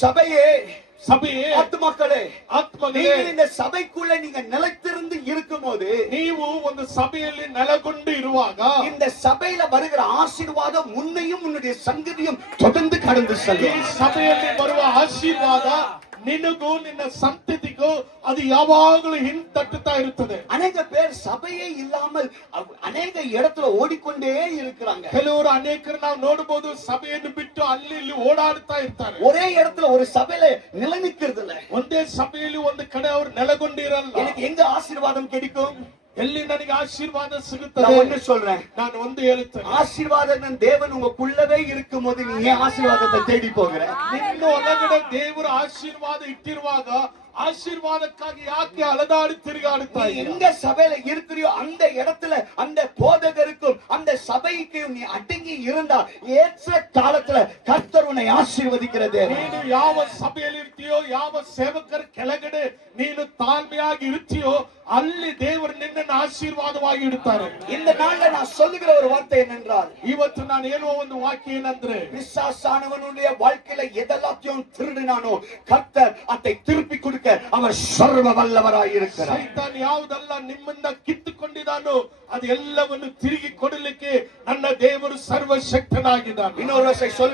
சபையே ಸಭೆಯೇ ஆத்துமாக்களே ಆತ್ಮಗಳೇ நீங்கள் இந்த சபைக்குள்ள நீங்க நிலைத்திருந்து இருக்கும்போது ನೀವು ಒಂದು ಸಭೆಯಲ್ಲಿ ನೆಲೆಗೊಂಡು ಇರುವಾಗ இந்த சபையில வருகிற ஆசீர்வாதம் உன்னையும் உன்னுடைய சங்கதியும் தொடர்ந்து கடந்து ಈ செல்லும் ಸಭೆಯಲ್ಲಿ ಬರುವ ಆಶೀರ್ವಾದ ನಿನಗೂ ನಿನ್ನ ಸಂತತಿಗೂ ಅದು ಯಾವಾಗಲೂ ಹಿಂತಟ್ಟುತ್ತಾ ಇರುತ್ತದೆ அநேக பேர் சபையே இல்லாமல் அவ்- அநேக இடத்துல ஓடிக்கொண்டே இருக்கிறாங்க ಕೆಲವರು ಅನೇಕರು ನಾವು ನೋಡಬಹುದು ಸಭೆಯನ್ನು ಬಿಟ್ಟು ಅಲ್ಲಿ ಇಲ್ಲಿ ಓಡಾಡ್ತಾ ಇರ್ತಾರೆ ஒரே இடத்துல ஒரு சபையில நிலை நிக்கிறது இல்ல ಒಂದೇ ಸಭೆಯಲ್ಲಿ ಒಂದು ಕಡೆ ಅವರು ನೆಲೆಗೊಂಡಿರಲ್ಲ எனக்கு எங்க ஆசீர்வாதம் கிடைக்கும் ಎಲ್ಲಿ ನನಗೆ ಆಶೀರ್ವಾದ நான் ಸಿಗುತ್ತದೆ ஒண்ணு சொல்றேன் ನಾನು ಒಂದು ಹೇಳುತ್ತೇನೆ ஆசீர்வாதம் தேவன் உங்களுக்குள்ளவே இருக்கும் போது நீ ஏன் ஆசீர்வாதத்தை தேடி போகிற ನಿನ್ನ ಒಳಗಡೆ ದೇವರ ಆಶೀರ್ವಾದ ಇಟ್ಟಿರುವಾಗ ಆಶೀರ್ವಾದಕ್ಕಾಗಿ ಯಾಕೆ ಅಲದಾಡಿ ತಿರುಗಾಡುತ್ತಾ நீ ಇದ್ದೀಯ? எங்க சபையில இருக்கிறியோ அந்த இடத்துல அந்த போதகருக்கும் அந்த சபைக்கும் நீ அடங்கி இருந்தா ஏற்ற காலத்துல கர்த்தர் உன்னை ஆசீர்வதிக்கிறது ನೀನು ಯಾವ ಸಭೆಯಲ್ಲಿ ಇರ್ತೀಯೋ ಯಾವ ಸೇವಕರ ಕೆಳಗಡೆ ನೀನು ತಾಳ್ಮೆಯಾಗಿ ಇರ್ತೀಯೋ ಅಲ್ಲಿ ದೇವರು ನಿನ್ನನ್ನು ಆಶೀರ್ವಾದವಾಗಿ ಇಡುತ್ತಾರೆ இந்த நாள்ல நான் சொல்லுகிற ஒரு வார்த்தை என்னென்றால் ಇವತ್ತು ನಾನು ಹೇಳುವ ಒಂದು ವಾಕ್ಯ ಏನಂದ್ರೆ விசாசானவனுடைய வாழ்க்கையில எதெல்லாத்தையும் திருடினானோ கர்த்தர் அதை திருப்பி கொடுக்க அவர் சர்வ வல்லவராய் இருக்கிறார் ಸೈತಾನ್ ಯಾವುದೆಲ್ಲ ನಿಮ್ಮನ್ನ ಕಿತ್ತುಕೊಂಡಿದ್ದಾನೋ ಅದೆಲ್ಲವನ್ನು ತಿರುಗಿ ಕೊಡಲಿಕ್ಕೆ ನನ್ನ ದೇವರು ಸರ್ವಶಕ್ತನಾಗಿದ್ದಾನೆ இன்னொரு வருஷம் சொல்லு